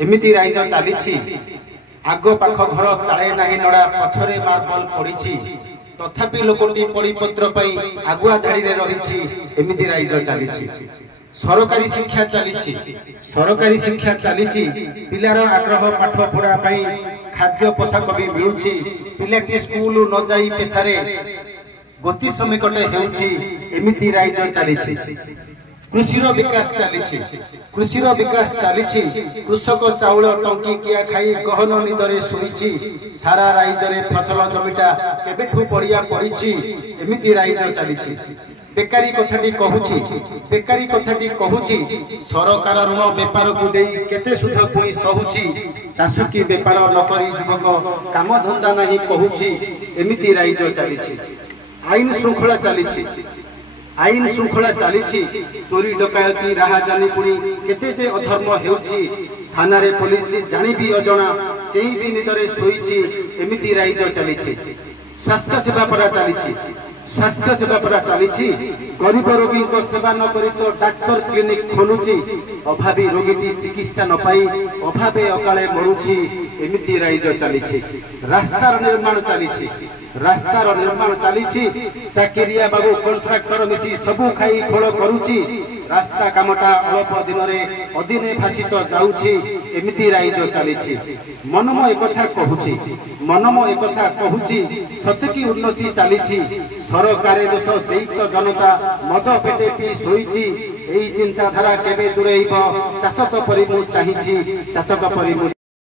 एमिति राइज चली आग पाख घर चाले ना नड़ा पछरे मार्बल पड़ी तथापि लोकटी पड़ीपत्र आगुआ धाड़ी रही एमिति राइज चली सरकारी शिक्षा चली पिलार आग्रह पाठ पढ़ा खाद्य पोशाक भी मिलूँ पिलाटी स्कूल न जाई पेशारे गति श्रमिकटे होमिति राइज चली कृषि विकास चली कृषक चाउल टंकिकिया खाई गहन निदरे शुई सारा राइजरे फसल जमीटा केबेठू पड़िया पड़ी एमिति राइज चली बेकारी कथाटी कहूची सरकार ऋण बेपार को दे केते सुध पुई सहुची चाष की बेपार न करी युवक काम धंदा नहीं कहूची एमिति राइज चली आईन श्रृंखला चली चोरी डकायती राहाजानी पुणी केते जे अधर्म हेउची थाना रे पुलिस जानी भी अजना चेई भी निदरे सोईची एमिति राइज चली स्वास्थ्य सेवा परा चली गरीब रोगी को सेवा न करी तो डाक्टर क्लिनिक खोलुची अभावी रोगी चिकित्सा न पाई अभावे अकाले मरुची एमिति राइज चली रास्तार निर्माण चली चाकिरिया बाबू कॉन्ट्रैक्टर मिसी सबू खाई खोल करुची रास्ता कामटा अल्प दिन में अदिने भाषित जाऊँगी एमिति राइज चली मनम एक कहूची सतकी उन्नति चली सरकार दोष दे तो जनता मद पेटे पी शोची यही चिंताधारा केबे दूरेब चातक परि मु चाहिछि चातक परि